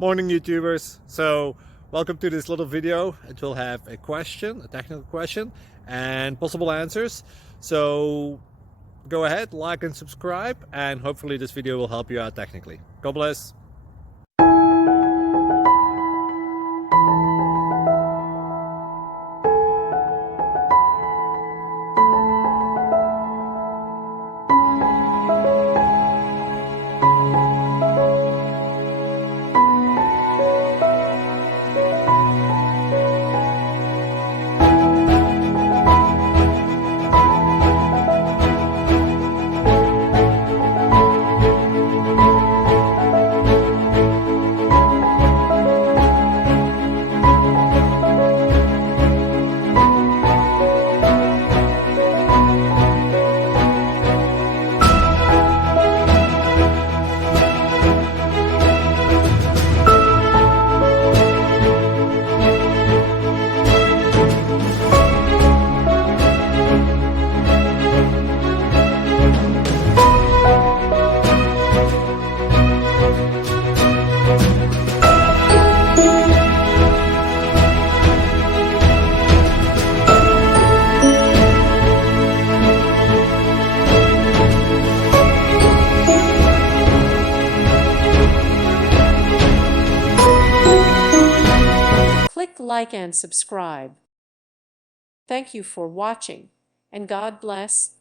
Morning YouTubers. So welcome to this little video. It will have a question, a technical question, and possible answers. So go ahead, like and subscribe, and hopefully this video will help you out technically. God bless. Click like and subscribe. Thank you for watching, and God bless.